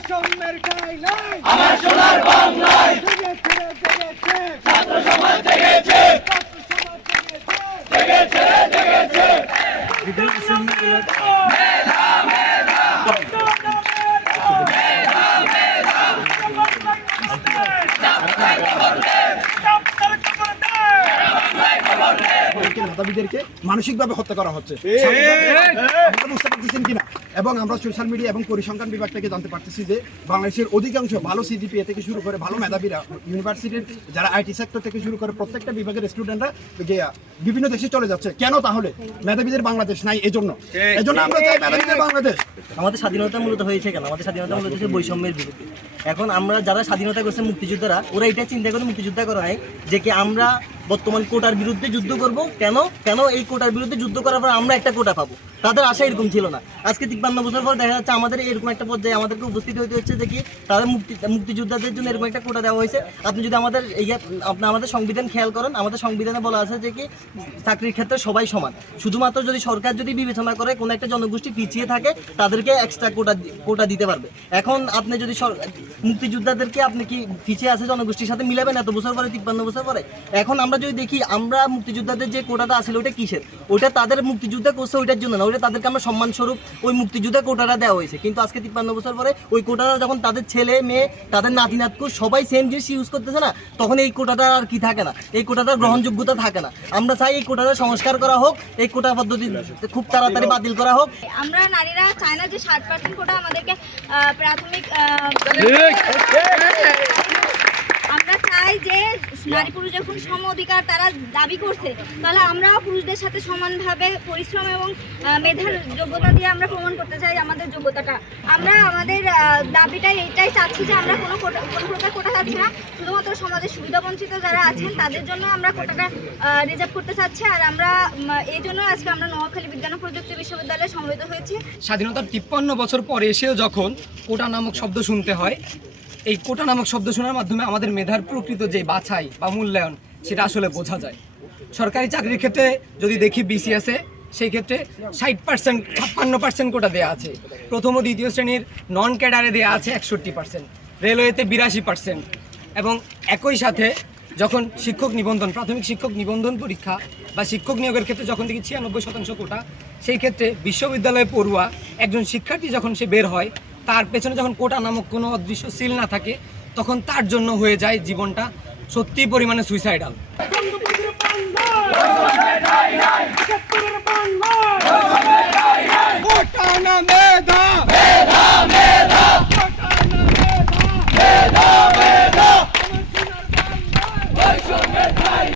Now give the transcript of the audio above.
ঠাঁই নাই আমার সোনার বাংলায় ছাত্র সমাজ জেগেছে। ছাত্র সমাজ জেগেছে জেগেছে। রে, জেগেছে মেধাবীদেরকে মানসিকভাবে হত্যা করা হচ্ছে। আপনারা বুঝতে পারতেছেন কিনা? এবং আমরা সোশ্যাল মিডিয়া এবং পরিসংখ্যান বিভাগ থেকে জানতে পারতেছি যে বাংলাদেশের অধিকাংশ ভালো সিজিপিএ থেকে শুরু করে ভালো মেধাবীরা ইউনিভার্সিটির যারা আইটি সেক্টর থেকে শুরু করে প্রত্যেকটা বিভাগের স্টুডেন্টরা বিভিন্ন দেশে চলে যাচ্ছে। কেন তাহলে? মেধাবীদের বাংলাদেশ নাই এজন্য। এজন্য আমরা চাই মেধাবীদের বাংলাদেশ। আমাদের স্বাধীনতা মূলত হয়েছে কেন? আমাদের স্বাধীনতা মূলত হচ্ছে বৈষম্যের বিরুদ্ধে। এখন আমরা যারা স্বাধীনতা করছে মুক্তিযোদ্ধারা, ওরা এটা চিন্তা করে মুক্তিযোদ্ধা করা হয় যে কি আমরা বর্তমান কোটার বিরুদ্ধে যুদ্ধ করব। কেন? কেন এই কোটার বিরুদ্ধে যুদ্ধ করার পর আমরা একটা কোটা পাবো? তাদের আশা এরকম ছিল না। আজকে তিপ্পান্ন বছর পর দেখা যাচ্ছে আমাদের এরকম একটা পর্যায়ে আমাদেরকে উপস্থিত হতে হচ্ছে যে কি, তাদের মুক্তি, মুক্তিযোদ্ধাদের জন্য এরকম একটা কোটা দেওয়া হয়েছে। আপনি যদি আমাদের এই আপনি আমাদের সংবিধান খেয়াল করেন, আমাদের সংবিধানে বলা আছে যে কি, চাকরির ক্ষেত্রে সবাই সমান। শুধুমাত্র যদি সরকার যদি বিবেচনা করে কোনো একটা জনগোষ্ঠী পিছিয়ে থাকে, তাদেরকে এক্সট্রা কোটা কোটা দিতে পারবে। এখন আপনি যদি মুক্তিযোদ্ধাদেরকে আপনি কি পিছিয়ে আছে জনগোষ্ঠীর সাথে মিলাবেন এত বছর পরে তিপ্পান্ন বছর পরে? এখন আমরা যদি দেখি আমরা মুক্তিযোদ্ধাদের যে কোটাটা আছে ওটা কিসের? ওইটা তাদের মুক্তিযোদ্ধা করছে ওইটার জন্য না। ওইটা তাদেরকে আমরা সম্মান স্বরূপ ওই মুক্তিযোদ্ধা কোটাটা দেওয়া হয়েছে। কিন্তু আজকে তিপ্পান্ন বছর পরে ওই কোটাটা যখন তাদের ছেলে মেয়ে তাদের নাতি নাতকু সবাই সেম জিনিস ইউজ করতেছে না তখন এই কোটাটা আর কি থাকে না? এই কোটাটার গ্রহণযোগ্যতা থাকে না। আমরা চাই এই কোটাটা সংস্কার করা হোক এই কোটা পদ্ধতি খুব তাড়াতাড়ি বাতিল করা হোক। আমরা নারীরা চাই না যে ষাট পার্সেন্ট কোটা আমাদেরকে প্রাথমিক আহ, আমরা চাই যে নারী পুরুষ যখন সম অধিকার তারা দাবি করছে তাহলে আমরাও পুরুষদের সাথে সমানভাবে পরিশ্রম এবং মেধার যোগ্যতা দিয়ে আমরা প্রমাণ করতে চাই আমাদের যোগ্যতাটা। আমরা আমাদের আহ, দাবিটাই এইটাই চাচ্ছি যে আমরা কোনো কোনো প্রকার কোটা চাচ্ছি না। শুধুমাত্র সমাজের সুবিধাবঞ্চিত যারা আছেন তাদের জন্য আমরা কোটাটা রিজার্ভ করতে চাচ্ছি। আর আমরা এই জন্য আজকে আমরা নোয়াখালী বিজ্ঞান ও প্রযুক্তি বিশ্ববিদ্যালয়ে সমবেত হয়েছি। স্বাধীনতার তিপ্পান্ন বছর পরে এসেও যখন কোটা নামক শব্দ শুনতে হয় এই কোটা নামক শব্দ শোনার মাধ্যমে আমাদের মেধার প্রকৃত যে বাছাই বা মূল্যায়ন, সেটা আসলে বোঝা যায়। সরকারি চাকরির ক্ষেত্রে যদি দেখি বিসিএসে সেই ক্ষেত্রে ষাট পার্সেন্ট ছাপ্পান্ন পার্সেন্ট কোটা দেওয়া আছে। প্রথম ও দ্বিতীয় শ্রেণির নন ক্যাডারে দেওয়া আছে একষট্টি পার্সেন্ট রেলওয়েতে বিরাশি পার্সেন্ট এবং একই সাথে যখন শিক্ষক নিবন্ধন, প্রাথমিক শিক্ষক নিবন্ধন পরীক্ষা বা শিক্ষক নিয়োগের ক্ষেত্রে যখন দেখি ছিয়ানব্বই শতাংশ কোটা, সেই ক্ষেত্রে বিশ্ববিদ্যালয়ে পড়ুয়া একজন শিক্ষার্থী যখন সে বের হয় তার পেছনে যখন কোটা নামক কোনো অদৃশ্য সিল না থাকে, তখন তার জন্য হয়ে যায় জীবনটা সত্যি পরিমাণে সুইসাইডাল